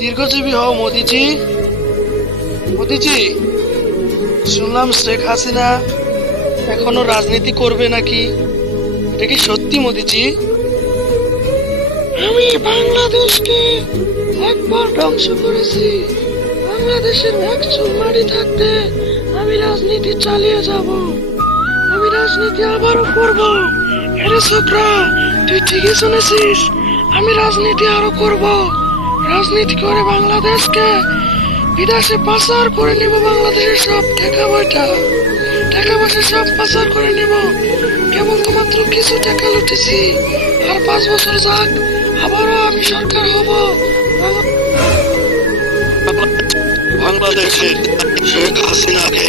দীর্ঘজীবী হও মোদিজি। মোদিজি, শুনলাম শেখ হাসিনা এখনো রাজনীতি করবে নাকি? এটা কি সত্যি মোদিজি? আমি বাংলাদেশকে একবার ধ্বংস করেছি। বাংলাদেশের এক চুল মাটি থাকতে আমি রাজনীতি চালিয়ে যাব। আমি রাজনীতি আবারও করব। আরে ছোকরা, তুই ঠিকই শুনেছিস, আমি রাজনীতি আরো করব। রাজনীতি করে বাংলাদেশকে বিদেশে পাচার করে নিব। বাংলাদেশের সব টাকা পয়সা সব পাচার করে নিব। কেবল তো মাত্র কিছু টাকা লুটেছি। আর 5 বছর যাক, আবারও আমি সরকার হব। বাংলাদেশের শেখ হাসিনাকে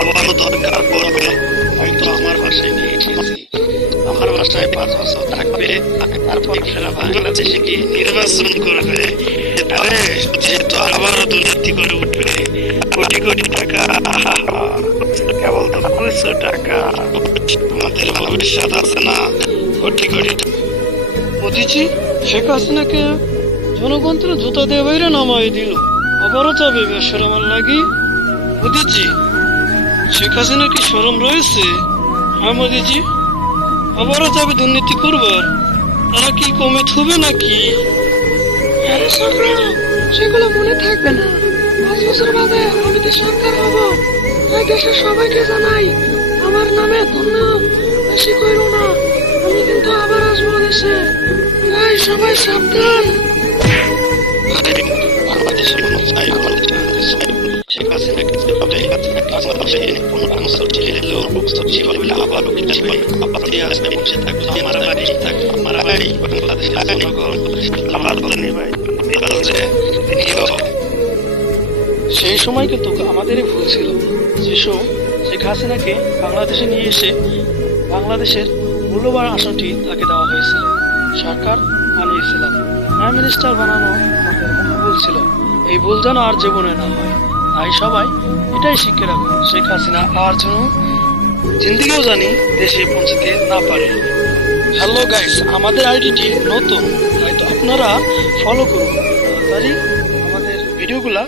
আবারও দরকার পড়বে। হয়তো আমার বাসায় নিয়ে এসেছি। আমার বাসায় 5 বছর থাকবে, তারপর ফেরা বাংলাদেশে গিয়ে নির্বাচন করবে। আরে যেহেতু আবারও দুর্নীতি করে উঠবে, কোটি কোটি টাকা, কেবল তো কিছু টাকা। আমাদের ভবিষ্যৎ আছে না, কোটি কোটি। মোদিজি, শেখ হাসিনাকে জনগণের জুতা দিয়ে বাইরে নামাই দিল, আবারও যাবে বেশরম লাগি। মোদিজি, শেখ হাসিনা কি শরম রয়েছে? হ্যাঁ মোদিজি, আবারও যাবে দুর্নীতি করবার। তারা কি কমে থুবে নাকি? আরে সরকার, সেগুলো মনে থাকবে না। 5 বছর বাদে আমি তো সরকার হব। এই দেশের সবাইকে জানাই, আমার নামে তোমরা বেশি করো না। আমি কিন্তু আবার আসবো দেশে। তাই সবাই সাবধান। বাংলাদেশের মানুষ চাই শেখ হাসিনাকে যেভাবে বাংলাদেশে 15 বছর ছিল, সেভাবে আবারও আবার আসবে। বসে থাকবে আমার বাড়ি, আমার বাড়ি বাংলাদেশের জনগণ আমার বলেনি ভাই। সেই সময় কিন্তু আমাদেরই ভুল ছিল। যেসব শেখ হাসিনাকে বাংলাদেশে নিয়ে এসে বাংলাদেশের মূল্যবান আসনটি তাকে দেওয়া হয়েছিল। সরকার বানিয়েছিলাম, প্রাইম মিনিস্টার বানানো আমাদের ভুল ছিল। এই ভুল যেন আর জীবনে না হয়, তাই সবাই এটাই শিখে রাখুন, শেখ হাসিনা আর যেন জিন্দিগিও জানি দেশে পৌঁছতে না পারে। হ্যালো গাইস, আমাদের আইডিটি নতুন, তাই তো আপনারা ফলো করুন তাড়াতাড়ি আমাদের ভিডিওগুলা।